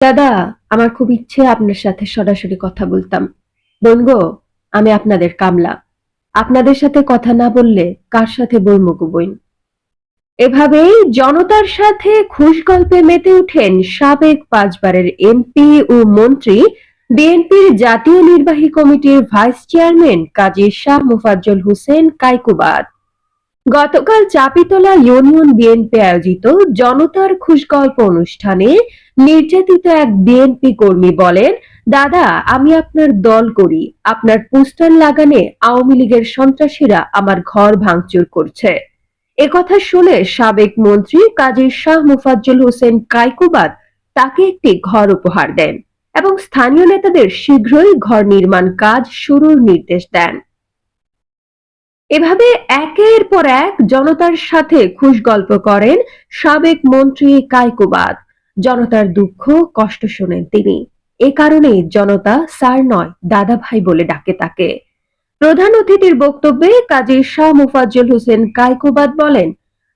দাদা, আমার খুব ইচ্ছে আপনার সাথে সরাসরি কথা বলতাম। বোন আমি আপনাদের কামলা। আপনাদের সাথে কথা না বললে কার সাথে বলব গো বইন এভাবেই জনতার সাথে খুশ গল্পে মেতে উঠেন সাবেক পাঁচবারের এমপি ও মন্ত্রী, বিএনপির জাতীয় নির্বাহী কমিটির ভাইস চেয়ারম্যান কাজী শাহ মুফাজ্জল হোসেন কাইকুবাদ। গতকাল চাপিতলা ইউনিয়ন বিএনপি আয়োজিত জনতার খুশ গল্প অনুষ্ঠানে নির্যাতিত এক বিএনপি কর্মী বলেন, দাদা, আমি আপনার দল করি। আপনার পোস্টার লাগানে আওয়ামী লীগের সন্ত্রাসীরা আমার ঘর ভাঙচুর করছে। একথা শুনে সাবেক মন্ত্রী কাজী শাহ মুফাজ্জল হোসেন কাইকুবাদ তাকে একটি ঘর উপহার দেন এবং স্থানীয় নেতাদের শীঘ্রই ঘর নির্মাণ কাজ শুরুর নির্দেশ দেন। এভাবে একের পর এক জনতার সাথে খুশ গল্প করেন সাবেক মন্ত্রী কাইকুবাদ। জনতার দুঃখ, কষ্ট শোনেন তিনি। এ কারণে জনতা স্যার নয় দাদা ভাই বলে ডাকে তাকে। প্রধান অতিথির বক্তব্যে কাজী শাহ মুফাজ্জল হোসেন কাইকুবাদ বলেন,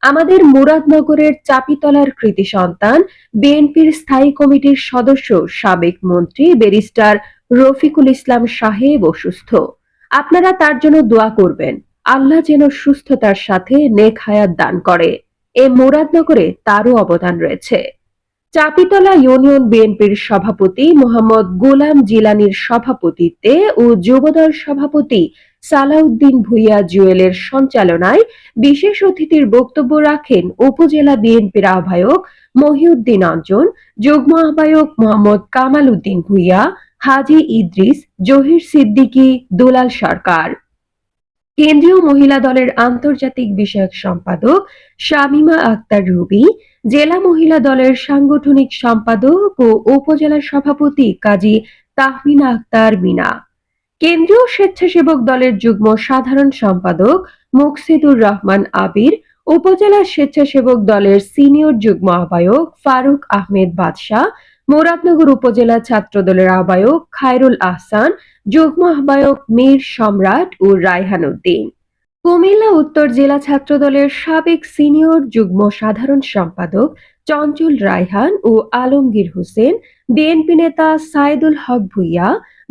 আমাদের মুরাদনগরের চাপিতলার কৃতি সন্তান, বিএনপির স্থায়ী কমিটির সদস্য, সাবেক মন্ত্রী, ব্যারিস্টার রফিকুল ইসলাম সাহেব অসুস্থ। আপনারা তার জন্য দোয়া করবেন। আল্লাহ যেন সুস্থতার সাথে নেক হায়াত দান করে। এ মুরাদনগরে তারও অবদান রয়েছে। চাপিতলা ইউনিয়ন বিএনপির সভাপতি মোহাম্মদ গোলাম জিলানির সভাপতিত্বে ও যুবদল সভাপতি সালাউদ্দিন ভুইয়া জুয়েলের সঞ্চালনায় বিশেষ অতিথির বক্তব্য রাখেন উপজেলা বিএনপির আহ্বায়ক মহিউদ্দিন অঞ্জন যুগ্ম আহ্বায়ক মোহাম্মদ কামাল উদ্দিন ভুইয়া, হাজি ইদ্রিস, জহির সিদ্দিকী, দুলাল সরকার। কেন্দ্রীয় মহিলা দলের আন্তর্জাতিক বিষয়ক সম্পাদক শামিমা আক্তার রুবি, জেলা মহিলা দলের সাংগঠনিক সম্পাদক ও উপজেলা সভাপতি কাজী তাহমিনা আক্তার মিনা। কেন্দ্রীয় স্বেচ্ছাসেবক দলের যুগ্ম সাধারণ সম্পাদক মুকসিদুর রহমান আবির, উপজেলা স্বেচ্ছাসেবক দলের সিনিয়র যুগ্ম আহ্বায়ক ফারুক আহমেদ বাদশাহ, মুরাদনগর উপজেলা ছাত্র দলের আহ্বায়ক খায়রুল আহসান যুগ্ম আহ্বায়ক মীর সম্রাট ও রায়হান উদ্দিন। কুমিল্লা উত্তর জেলা ছাত্রদলের সাবেক সিনিয়র যুগ্ম সাধারণ সম্পাদক চঞ্চল রায়হান ও আলমগীর হোসেন, বিএনপি নেতা সাইদুল হক ভুইয়া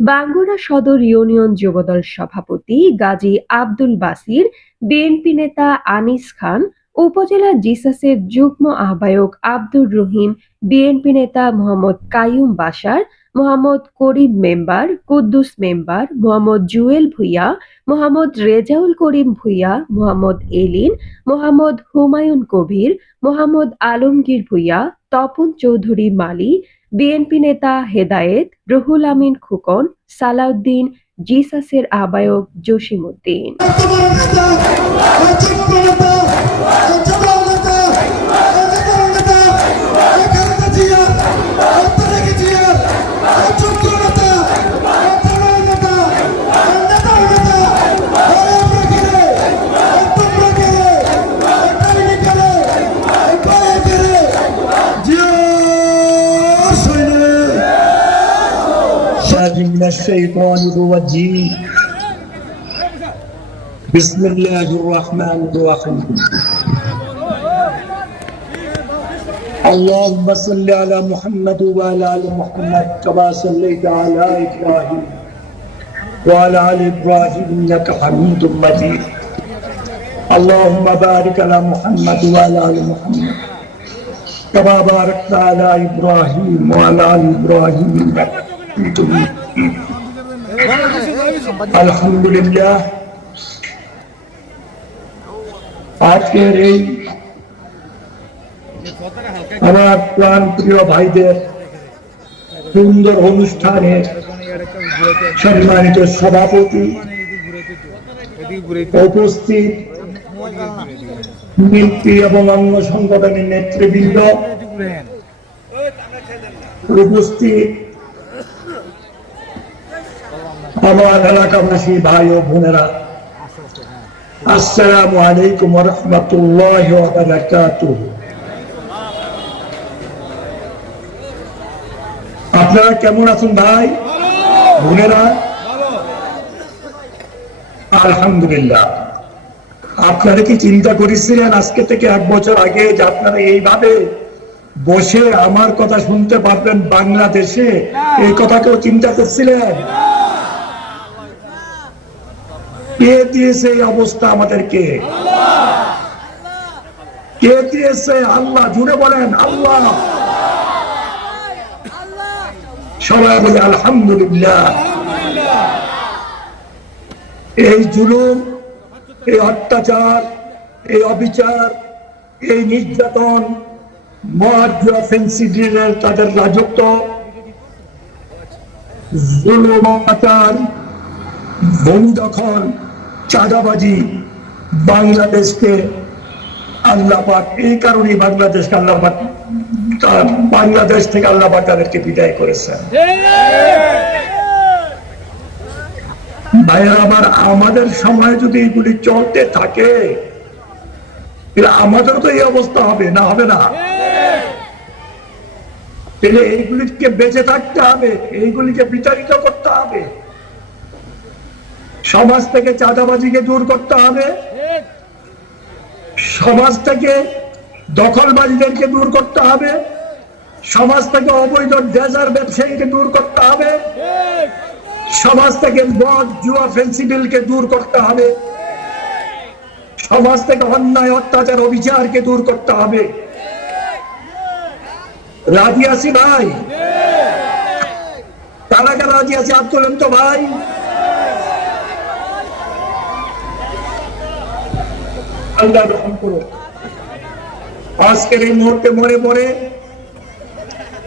বাঙ্গুরা সদর ইউনিয়ন যুবদল সভাপতি গাজী আব্দুল বাসির, বিএনপি নেতা আনিস খান, উপজেলা জিসাসের যুগ্ম আহ্বায়ক আব্দুর রহিম, বিএনপি নেতা Mohammad Kaiyum Bashar Mohammad Karim member, Kuddus member, Mohammad Jewel Bhuiyan, Mohammad Rezaul Karim Bhuiyan, Mohammad Elin, Mohammad Humayun Kabir, Mohammad Alamgir Bhuiyan, Tapan Chowdhury Mali, BNP নেতা হেদায়েত, রুহুল আমিন খুকন, সালাউদ্দিন, জিসাসের আহ্বায়ক জসিমউদ্দিন। الشيطان الرجيم بسم الله الرحمن الرحيم. اللهم صل على محمد وعلى آل محمد كما صليت على إبراهيم وعلى آل إبراهيم إنك حميد مجيد. اللهم بارك على محمد وعلى آل محمد كما باركت على إبراهيم وعلى آل إبراهيم إنك حميد مجيد. আলহামদুলিল্লাহ। আজকের এই আমার প্রাণ প্রিয় ভাইদের সুন্দর অনুষ্ঠানে সম্মানিত সভাপতি উপস্থিত মিল্পি এবং অন্য সংগঠনের নেতৃবৃন্দ উপস্থিত আমার এলাকাবাসী ভাই ও বোনেরা, আসসালামু আলাইকুম রহমতুল্লাহ আপনারা কেমন আছেন ভাই? বোনেরা? আলহামদুলিল্লাহ। আপনারা কি চিন্তা করেছিলেন আজকে থেকে এক বছর আগে যে আপনারা এইভাবে বসে আমার কথা শুনতে পারবেন বাংলাদেশে? এই কথা কেউ চিন্তা করছিলেন? কে দিয়েছে এই অবস্থা আমাদেরকে? কে দিয়েছে? আল্লাহ, জুড়ে বলেন, আল্লাহ। সবাই বলে, আলহামদুলিল্লাহ। এই জুলুম, এই অত্যাচার, এই অবিচার, এই নির্যাতন তাদের রাজত্ব, জুলুম, অত্যাচার ভূমি দখল চাঁদাবাজি বাংলাদেশকে আল্লাহ এই কারণেই বাংলাদেশকে আল্লাহ বাংলাদেশ থেকে আল্লাহ তাদেরকে বিদায় করেছেন ভাইয়ের, আমার, আমাদের সময় যদি এগুলি চলতে থাকে আমাদের তো এই অবস্থা হবে না হবে না। এইগুলিকে বেঁচে থাকতে হবে, এইগুলিকে বিচারিত করতে হবে। সমাজ থেকে চাঁদাবাজিকে দূর করতে হবে। সমাজ থেকে দখলবাজিদেরকে দূর করতে হবে। সমাজ থেকে অবৈধ ডেজার ব্যবসায়ীকে দূর করতে হবে। সমাজ থেকে মদ জুয়া ফেন্সিডিলকে দূর করতে হবে। সমাজ থেকে অন্যায়, অত্যাচার, অবিচারকে দূর করতে হবে। রাজি আছি ভাই? কারা কারা রাজি আছে? তো ভাই। আল্লাহ রহম করো। আজকের এই মুহূর্তে মনে পড়ে,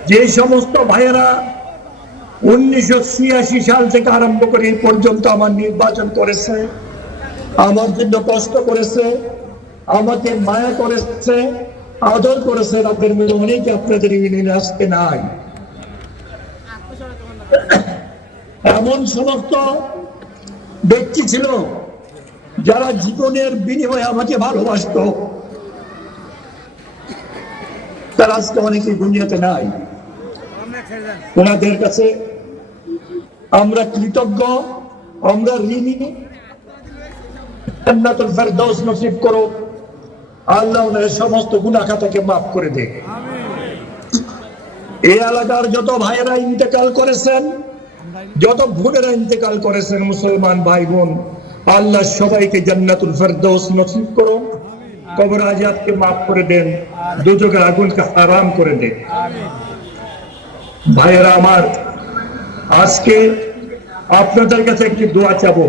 যে সমস্ত ভাইয়েরা উনিশশো ছিয়াশি সাল থেকে আরম্ভ করে এই পর্যন্ত আমার নির্বাচন করেছে, আমার জন্য কষ্ট করেছে, আমাকে মায়া করেছে, আদর করেছে, তাদের মধ্যে অনেকে আপনাদের আসতে নাই। এমন সমস্ত ব্যক্তি ছিল যারা জীবনের বিনিময়ে আমাকে ভালোবাসতো, তারা আজকে অনেকে দুনিয়াতে নাই। ওনাদের কাছে আমরা কৃতজ্ঞ, আমরা ঋণী। সমস্ত করে দে। এই যত ভাইয়েরা ইন্তেকাল করেছেন, যত বোনেরা ইন্তেকাল করেছেন, মুসলমান ভাই বোন আল্লাহ সবাইকে জান্নাতুল ফেরদৌস নসিব করো কবর আজাদকে মাফ করে দেন। দুযোগের আগুনকে আরাম করে দেন। ভাইয়েরা আমার, আজকে আপনাদের কাছে একটি দোয়া চাবো।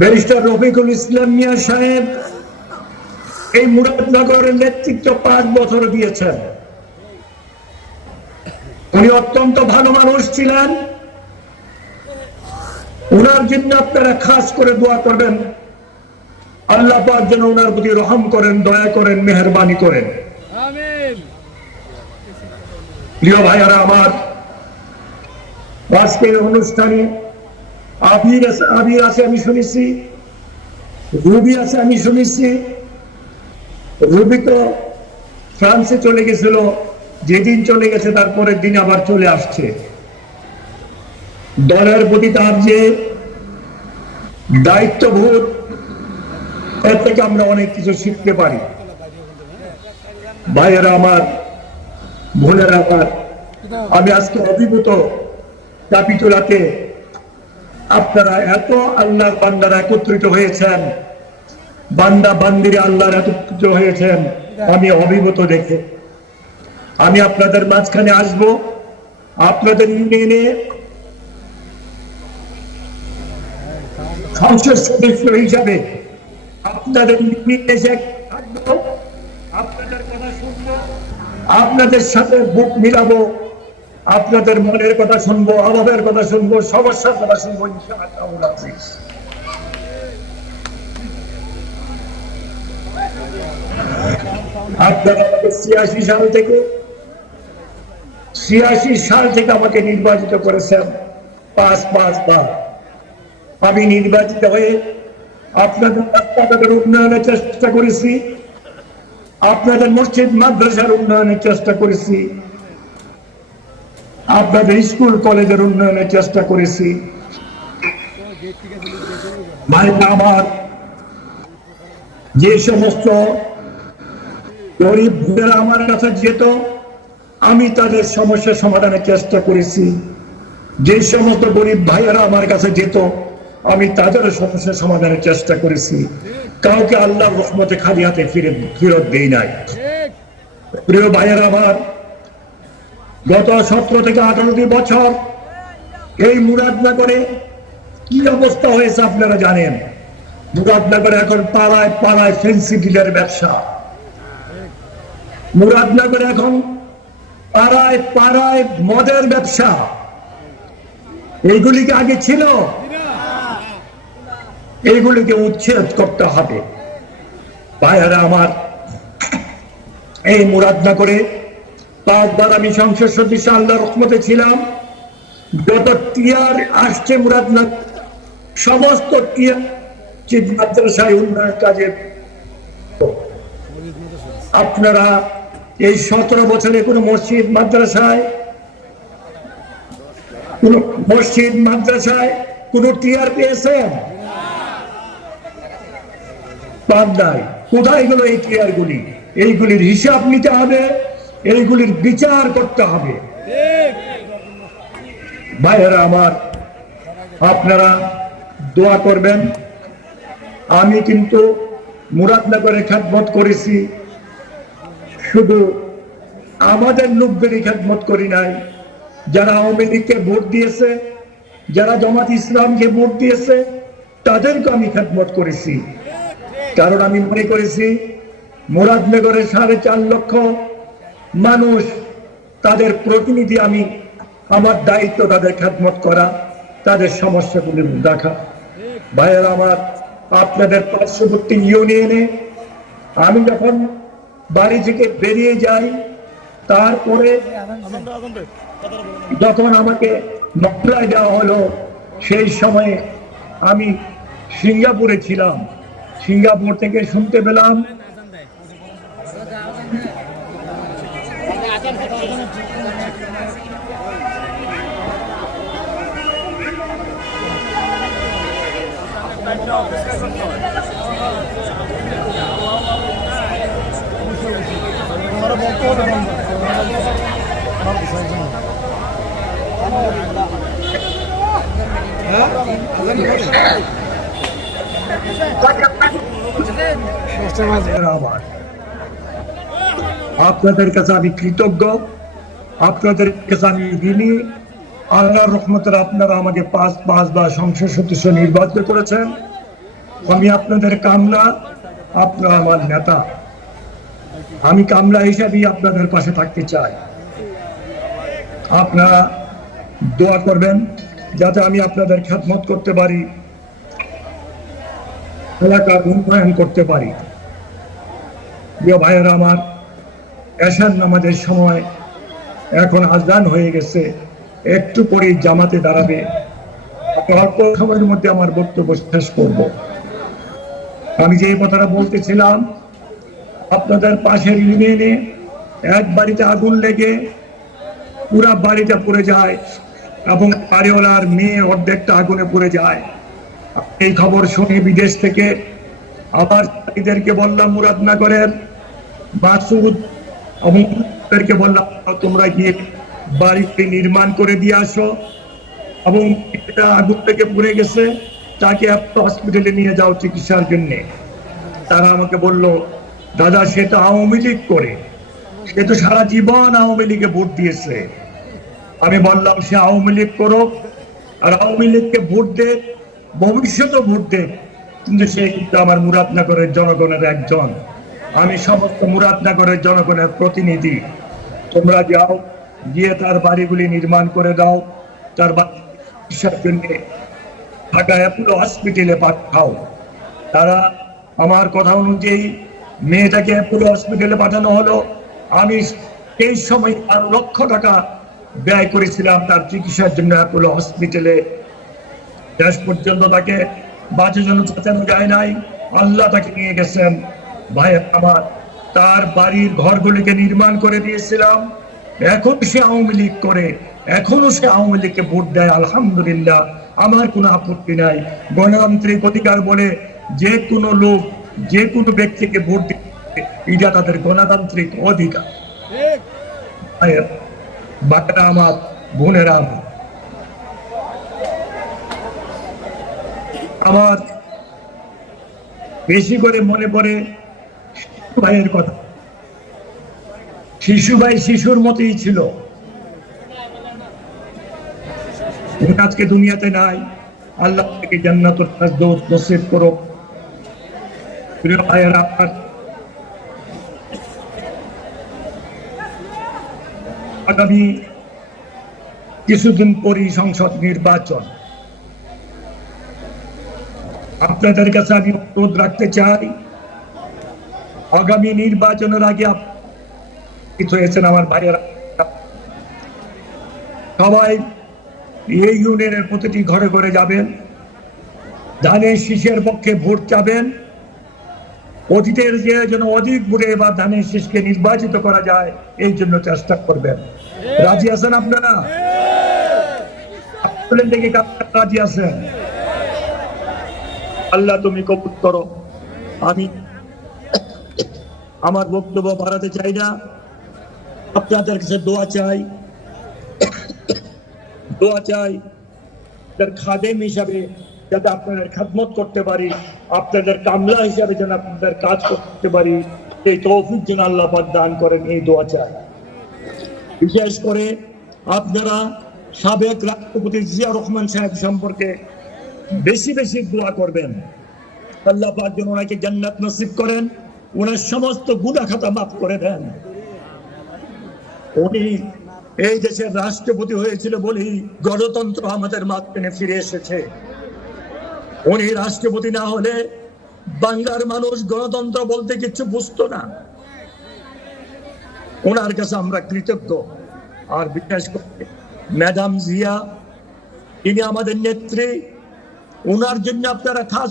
ব্যারিস্টার রফিকুল ইসলাম মিয়া সাহেব এই মুরাদনগরের নেতৃত্ব পাঁচ বছর দিয়েছেন। উনি অত্যন্ত ভালো মানুষ ছিলেন। ওনার জন্য আপনারা খাস করে দোয়া করবেন। আল্লাহ পাক যেন ওনার প্রতি রহম করেন দয়া করেন মেহরবানি করেন। আমিন। প্রিয় ভাইয়ারা আমার আজকের অনুষ্ঠানে আবির আছে আবির আছে আমি শুনেছি রুবি আছে আমি শুনেছি। রুবি তো ফ্রান্সে চলে গেছিল যেদিন চলে গেছে তারপরের দিন আবার চলে আসছে। দলের প্রতি তার যে দায়িত্ববোধ, এর থেকে আমরা অনেক কিছু শিখতে পারি। ভাইয়েরা আমার, বোনেরা আমার, আমি আজকে অভিভূত ক্যাপিটুলাতে আপনারা এত আল্লাহর বান্দারা একত্রিত হয়েছেন, বান্দা বান্দিরে আল্লাহর একত্রিত হয়েছেন, আমি অভিভূত দেখে। আমি আপনাদের মাঝখানে আসব, আপনাদের ইউনিয়নে হিসাবে আপনাদের থাকব। আপনাদের কথা শুনব। আপনাদের সাথে বুক মিলাবো। আপনাদের মনের কথা শুনব অভাবের কথা শুনব, সমস্যার কথা শুনব আপনারা আমাকে ছিয়াশি সাল থেকে, ছিয়াশি সাল থেকে আমাকে নির্বাচিত করেছেন। পাঁচ পাঁচ বার আমি নির্বাচিত হয়ে আপনাদের রাস্তাঘাটের উন্নয়নের চেষ্টা করেছি। আপনাদের মসজিদ, মাদ্রাসার উন্নয়নের চেষ্টা করেছি। আপনাদের স্কুল, কলেজের উন্নয়নের চেষ্টা করেছি। আমার যে সমস্ত গরিব ভূতেরা আমার কাছে যেত, আমি তাদের সমস্যা সমাধানের চেষ্টা করেছি। যে সমস্ত গরিব ভাইয়েরা আমার কাছে যেত আমি তাদের সমস্যা সমাধানের চেষ্টা করেছি। কাউকে আল্লাহর রহমতে খালি হাতে ফিরে ফেরত দেই নাই। প্রিয় ভাইয়েরা আমার, গত সতেরো থেকে আঠারোটি বছর এই মুরাদনগরে কি অবস্থা হয়েছে আপনারা জানেন? মুরাদনগরে এখন পাড়ায় পাড়ায় ফেন্সি ডিলের ব্যবসা। মুরাদনগরে এখন পাড়ায় পাড়ায় মদের ব্যবসা। এইগুলি কি আগে ছিল? এইগুলিকে উচ্ছেদ করতে হবে। ভাইয়ারা আমার, এই মুরাদনগরে পাঁচবার আমি সংসদ সদস্য আল্লাহ রহমতে ছিলাম। যত টিয়ার আসছে মুরাদনগর সমস্ত টিয়ার মাদ্রাসায় উন্নয়ন কাজে আপনারা এই সতেরো বছরে কোনো মসজিদ মাদ্রাসায়, কোন মসজিদ মাদ্রাসায় কোন টিয়ার পেয়েছেন? কোথায় গেল এই এইগুলির হিসাব নিতে হবে, এইগুলির বিচার করতে হবে। ভাইয়েরা আমার, আপনারা দোয়া করবেন। আমি কিন্তু মুরাদনগরে খ্যাতমত করেছি। শুধু আমাদের লোকদেরই খ্যাতমত করি নাই। যারা আওয়ামী লীগকে ভোট দিয়েছে, যারা জামাত ইসলামকে ভোট দিয়েছে তাদেরকে আমি খ্যাতমত করেছি। কারণ আমি মনে করেছি মুরাদনগরে সাড়ে চার লক্ষ মানুষ তাদের প্রতিনিধি আমি, আমার দায়িত্ব তাদের খ্যাতমত করা, তাদের সমস্যাগুলি দেখা। ভাইয়ের আমার, আপনাদের পার্শ্ববর্তী ইউনিয়নে আমি যখন বাড়ি থেকে বেরিয়ে যাই, তারপরে যখন আমাকে মামলায় দেওয়া হলো, সেই সময়ে আমি সিঙ্গাপুরে ছিলাম। সিঙ্গাপুর থেকে শুনতে পেলাম। আপনাদের কাছে আমি কৃতজ্ঞ। আপনাদের কাছে আমি ঋণী। আল্লাহর রহমতের আপনারা আমাকে পাঁচ পাঁচবার সংসদ সদস্য নির্বাচিত করেছেন। আমি আপনাদের কামলা আপনারা আমার নেতা। আমি কামলা হিসাবেই আপনাদের পাশে থাকতে চাই। আপনারা দোয়া করবেন, যাতে আমি আপনাদের খ্যাতমত করতে পারি। এলাকার উন্নয়ন করতে পারি। প্রিয় ভাইয়েরা আমার, এশার নামাজের সময় এখন আজান হয়ে গেছে, একটু পরেই জামাতে দাঁড়াবে। অল্প সময়ের মধ্যে আমার বক্তব্য শেষ করব। আমি যে কথাটা বলতেছিলাম, আপনাদের পাশের ইউনিয়নে এক বাড়িতে আগুন লেগে পুরা বাড়িটা পড়ে যায় এবং বাড়িওয়ালার মেয়ে অর্ধেকটা আগুনে পড়ে যায়। এই খবর শুনে বিদেশ থেকে আবার এদেরকে বললাম, মুরাদনগরের মাসুদ বললাম, তোমরা গিয়ে বাড়িতে নির্মাণ করে দিয়ে আসো এবং এটা আগুন থেকে পুড়ে গেছে, তাকে একটা হসপিটালে নিয়ে যাও চিকিৎসার জন্য। তারা আমাকে বলল, দাদা, সে তো আওয়ামী লীগ করে। সে তো সারা জীবন আওয়ামী লীগে ভোট দিয়েছে। আমি বললাম, সে আওয়ামী লীগ করুক, আর আওয়ামী লীগকে ভোট দে ভবিষ্যতে ভোট দে কিন্তু সে কিন্তু আমার মুরাদনগরের জনগণের একজন। আমি সমস্ত মুরাদনগরের জনগণের প্রতিনিধি। তোমরা যাও, গিয়ে তার বাড়িগুলি নির্মাণ করে দাও, তার চিকিৎসার জন্য ঢাকা অ্যাপোলো হসপিটালে পাঠাও। তারা আমার কথা অনুযায়ী মেয়েটাকে অ্যাপোলো হসপিটালে পাঠানো হলো। আমি এই সময় আর লক্ষ টাকা ব্যয় করেছিলাম তার চিকিৎসার জন্য অ্যাপোলো হসপিটালে। শেষ পর্যন্ত তাকে বাঁচে জন্য বাঁচানো যায় নাই। আল্লাহ তাকে নিয়ে গেছেন। ভাই আমার তার বাড়ির ঘরগুলিকে নির্মাণ করে দিয়েছিলাম। এখন সে আওয়ামী লীগ করে এখনও সে আওয়ামী লীগকে ভোট দেয় আলহামদুলিল্লাহ। আমার কোনো আপত্তি নাই। গণতান্ত্রিক অধিকার বলে যে কোনো লোক যে কোনো ব্যক্তিকে ভোট দিতে এটা তাদের গণতান্ত্রিক অধিকার। ভাইয়েরা, আমার বোনেরা আমার আমার বেশি করে মনে পড়ে শিশু ভাইয়ের কথা। শিশু ভাই শিশুর মতোই ছিল। আজকে দুনিয়াতে নাই। আল্লাহ থেকে ফেরদৌস নসিব করো প্রিয় আমার আগামী কিছুদিন পরই সংসদ নির্বাচন। আপনাদের কাছে আমি অনুরোধ রাখতে চাই আগামী নির্বাচনের আগে হয়েছেন আমার ভাইয়েরা। সবাই এই ইউনিয়নের প্রতিটি ঘরে ঘরে যাবেন ধানের শীষের পক্ষে ভোট চাবেন অতীতের যে যেন অধিক ভোটে বা ধানের শীষকে নির্বাচিত করা যায় এই জন্য চেষ্টা করবেন। রাজি আছেন আপনারা? দেখে রাজি আছেন। আল্লাহ তুমি কবুল করো। আমি আমার বক্তব্য বাড়াতে চাই না। আপনাদের কাছে দোয়া চাই। দোয়া চাই খাদেম হিসাবে যাতে আপনাদের খাদমত করতে পারি, আপনাদের কামলা হিসাবে যেন আপনাদের কাজ করতে পারি, এই তৌফিক যেন আল্লাহ দান করেন, এই দোয়া চাই। বিশেষ করে আপনারা সাবেক রাষ্ট্রপতি জিয়া রহমান সাহেব সম্পর্কে বেশি বেশি দোয়া করবেন। আল্লাহ পাক ওনাকে জান্নাত নসিব করেন, ওনার সমস্ত গুণা খাতা মাফ করে দেন। উনি এই দেশের রাষ্ট্রপতি হয়েছিল বলেই গণতন্ত্র আমাদের মাঝখানে ফিরে এসেছে। উনি রাষ্ট্রপতি না হলে বাংলার মানুষ গণতন্ত্র বলতে কিছু বুঝতো না। ওনার কাছে আমরা কৃতজ্ঞ। আর বিশেষ করে ম্যাডাম জিয়া তিনি আমাদের নেত্রী ওনার জন্য আপনারা খাস